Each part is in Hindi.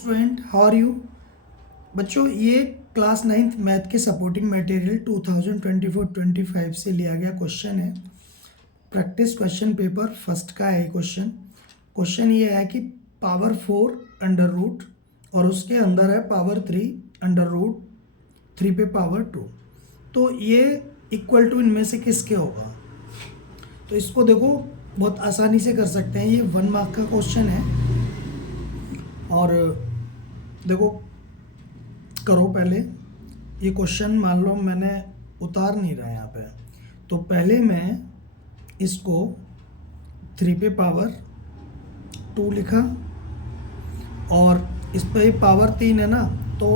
Student, how are you? बच्चों, ये क्लास 9th मैथ के सपोर्टिंग मटेरियल 2024-25 से लिया गया क्वेश्चन है। प्रैक्टिस क्वेश्चन पेपर फर्स्ट का है क्वेश्चन ये है कि पावर 4 अंडर रूट और उसके अंदर है पावर 3 अंडर रूट 3 पे पावर 2। तो ये इक्वल टू इनमें से किसके होगा? तो इसको देखो बहुत आसानी से कर सकते हैं। ये 1 मार्क का क्वेश्चन है और देखो करो पहले। ये क्वेश्चन मान लो मैंने उतार नहीं रहा यहाँ पे, तो पहले मैं इसको 3 पे पावर 2 लिखा और इस पर पावर 3 है ना, तो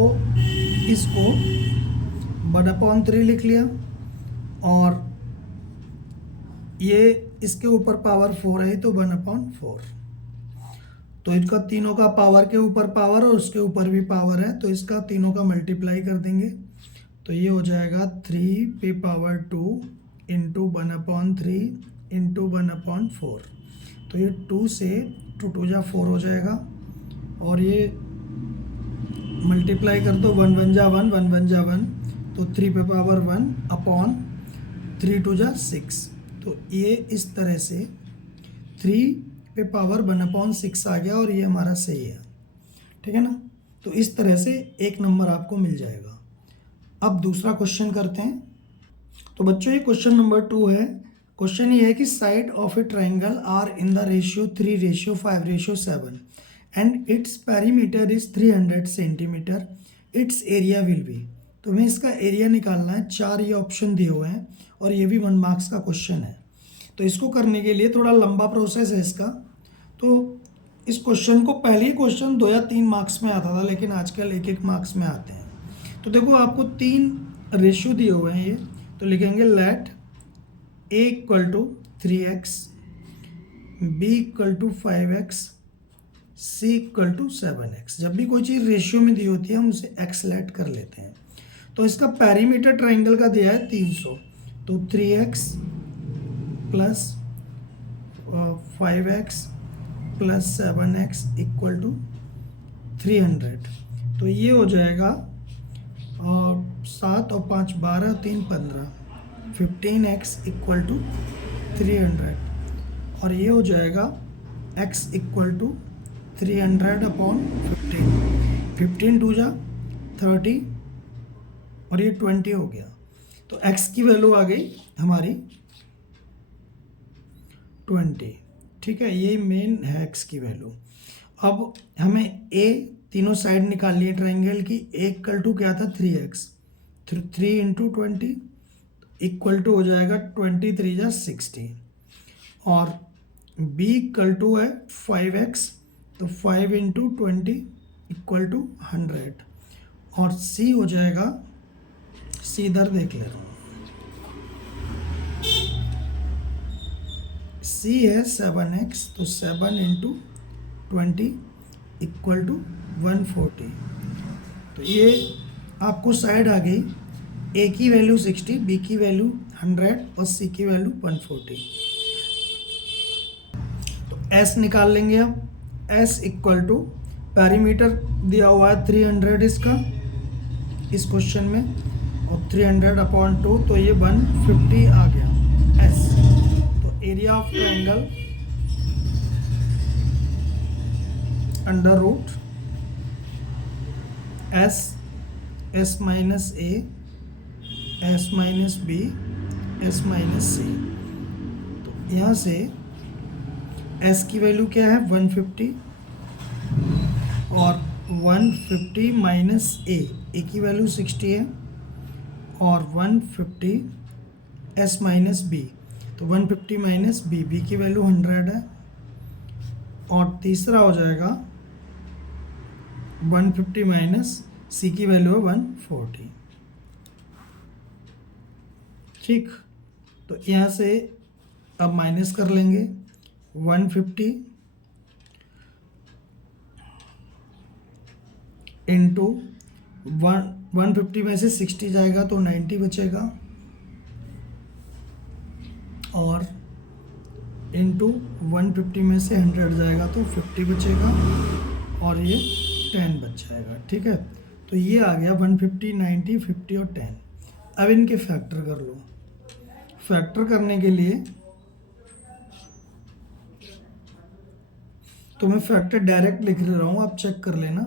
इसको 1/3 लिख लिया और ये इसके ऊपर पावर 4 है तो 1/4। तो इसका तीनों का पावर के ऊपर पावर और उसके ऊपर भी पावर है, तो इसका तीनों का मल्टीप्लाई कर देंगे तो ये हो जाएगा 3 पे पावर 2 इंटू 1/3 इंटू 1/4। तो ये 2 से 2 2 जा 4 हो जाएगा और ये मल्टीप्लाई कर दो 1 1 जा 1 1 1 जा 1, तो 3 पे पावर 1/3 2 जा 6। तो ये इस तरह से 3 पे पावर 1/6 आ गया और ये हमारा सही है, ठीक है ना। तो इस तरह से एक नंबर आपको मिल जाएगा। अब दूसरा क्वेश्चन करते हैं। तो बच्चों ये क्वेश्चन नंबर 2 है। क्वेश्चन ये है कि side of a triangle are in the ratio 3:5:7 and its perimeter is 300 centimetre, its area will be. तो हमें इसका एरिया निकालना है। 4 ये ऑप्शन दिए हुए हैं और ये भी 1 मार्क्स का क्वेश्चन है। तो इसको करने के लिए थोड़ा लंबा प्रोसेस है इसका। तो इस क्वेश्चन को पहले ही क्वेश्चन 2 या 3 मार्क्स में आता था, लेकिन आजकल 1-1 मार्क्स में आते हैं। तो देखो आपको 3 रेशियो दिए हुए हैं ये, तो लिखेंगे let a equal to 3x, b equal to 5x, c equal to 7x। जब भी कोई चीज़ रेशियो में दी होती है हम उसे x लेट कर लेते हैं। तो इसका पेरीमीटर ट्राइंगल का दिया है 300, तो 3x plus 5x plus 7x equal to 300। तो ये हो जाएगा 7 और 5 12 3 15, 15x इक्वल टू 300 और ये हो जाएगा x इक्वल टू 300/15, 15 2 जा 30 और ये 20 हो गया। तो x की वैल्यू आ गई हमारी 20, ठीक है। ये मेन है x की वैल्यू। अब हमें a तीनों साइड निकाल लिए ट्राइंगल की। a इक्वल टू क्या था 3x, 3 इंटू 20 इक्वल टू हो जाएगा 23 जा 60 और b इक्वल टू है 5x, तो 5 इंटू 20 इक्वल टू 100 और c हो जाएगा, c इधर देख ले रहा हूँ, c है 7x, तो 7 इंटू 20 इक्वल टू 140। तो ये आपको साइड आ गई। a की वैल्यू 60, b की वैल्यू 100 और c की वैल्यू 140। तो s निकाल लेंगे अब। s इक्वल टू पेरीमीटर दिया हुआ है 300 इसका इस क्वेश्चन में और 300/2, तो ये 150 आ गया s। तो area of triangle under root s minus a, s minus b, s minus c। तो यहाँ से s की वैल्यू क्या है 150 और 150 माइनस a की वैल्यू 60 है और 150 s माइनस b, तो 150 माइनस b की वैल्यू 100 है और तीसरा हो जाएगा 150 माइनस c की वैल्यू है 140, ठीक। तो यहाँ से अब माइनस कर लेंगे 150 इंटू 150 में से 60 जाएगा तो 90 बचेगा और इंटू 150 में से 100 जाएगा तो 50 बचेगा और ये 10 बच जाएगा। ठीक है, तो ये आ गया 150, 90, 50 और 10। अब इनके फैक्टर कर लो। फैक्टर करने के लिए तो मैं फैक्टर डायरेक्ट लिख रहा हूँ, आप चेक कर लेना।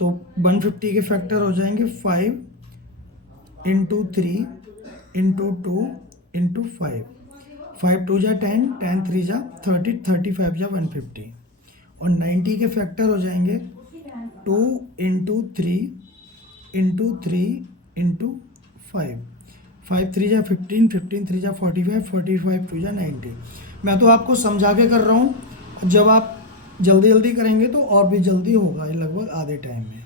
तो 150 के फैक्टर हो जाएंगे 5 इंटू 3 इंटू 2 इंटू 5। 5 2 जा 10, 10 3 जा 30, 35 जा 150। और 90 के फैक्टर हो जाएंगे 2 इंटू 3 इंटू 3 इंटू 5। 5 3 जा 15, 15 3 जा 45, 45 2 जा 90। मैं तो आपको समझा के कर रहा हूँ, जब आप जल्दी जल्दी करेंगे तो और भी जल्दी होगा, ये लगभग आधे टाइम में।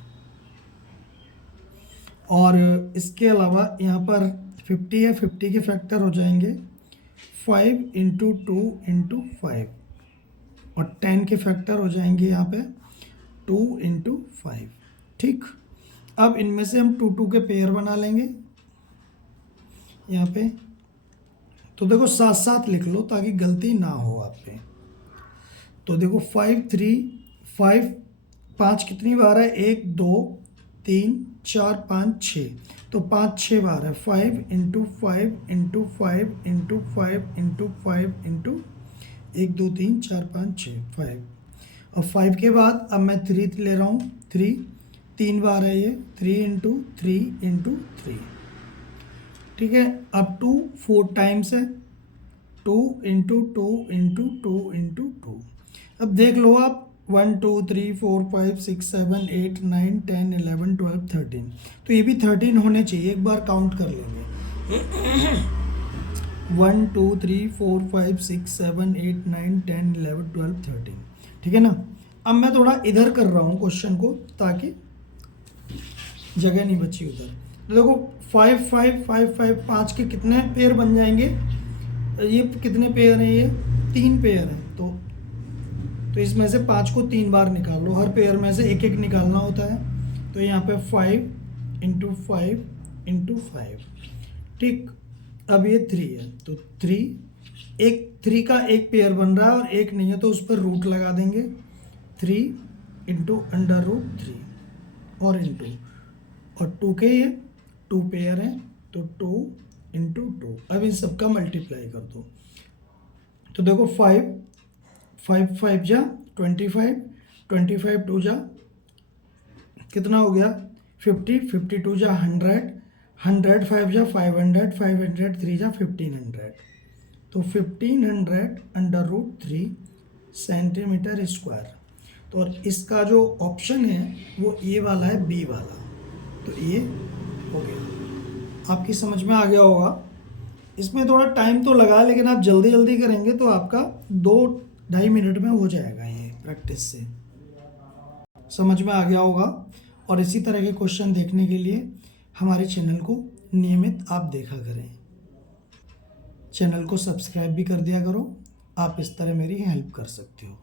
और इसके अलावा यहाँ पर 50 है, 50 के फैक्टर हो जाएंगे 5 इंटू 2 इंटू 5। और 10 के फैक्टर हो जाएंगे यहाँ पे 2 इंटू 5। ठीक, अब इनमें से हम 2 2 के पेयर बना लेंगे यहाँ पे। तो देखो साथ साथ लिख लो ताकि गलती ना हो आप पे। तो देखो 5 3 5, 5 कितनी बार है, 1 2 3 4 5 6, तो 5 6 बार है। 5 into 5 into 5 into 5 into 5 into 1 2 3 4 5 6 5। और 5 के बाद अब मैं 3 ले रहा हूँ, 3 बार है ये, 3 इंटू 3 इंटू 3। ठीक है, अब 2 4 टाइम्स है, 2 इंटू 2 इंटू 2 इंटू 2। अब देख लो आप 1 2 3 4 5 6 7 8 9 10 11 12 13, तो ये भी 13 होने चाहिए। एक बार काउंट कर लेंगे 1 2 3 4 5 6 7 8 9 10 11 12 13। ठीक है ना। अब मैं थोड़ा इधर कर रहा हूँ क्वेश्चन को ताकि जगह नहीं बची उधर। तो देखो 5 5 5 5, 5 के कितने पेयर बन जाएंगे, ये कितने पेयर हैं, ये 3 पेयर हैं। तो इसमें से 5 को 3 बार निकाल लो, हर पेयर में से एक एक निकालना होता है। तो यहाँ पे 5 इंटू 5 इंटू 5। ठीक, अब ये 3 है, तो 3 का एक पेयर बन रहा है और एक नहीं है, तो उस पर रूट लगा देंगे। 3 इंटू अंडर रूट 3 और इंटू, और 2 के ये 2 पेयर हैं, तो 2 इंटू 2। अब इन सबका मल्टीप्लाई कर दो। तो देखो 5 5 जा 25, 25 2 जा कितना हो गया 50, 52 जा 100, 100 5 जा 500, 500 3 जा 1500। तो 1500 अंडर रूट 3 सेंटीमीटर स्क्वायर। तो और इसका जो ऑप्शन है वो ए वाला है, बी वाला। तो ये हो गया, आपकी समझ में आ गया होगा। इसमें थोड़ा टाइम तो लगा, लेकिन आप जल्दी जल्दी करेंगे तो आपका 2-2.5 मिनट में हो जाएगा। ये प्रैक्टिस से समझ में आ गया होगा। और इसी तरह के क्वेश्चन देखने के लिए हमारे चैनल को नियमित आप देखा करें। चैनल को सब्सक्राइब भी कर दिया करो, आप इस तरह मेरी हेल्प कर सकते हो।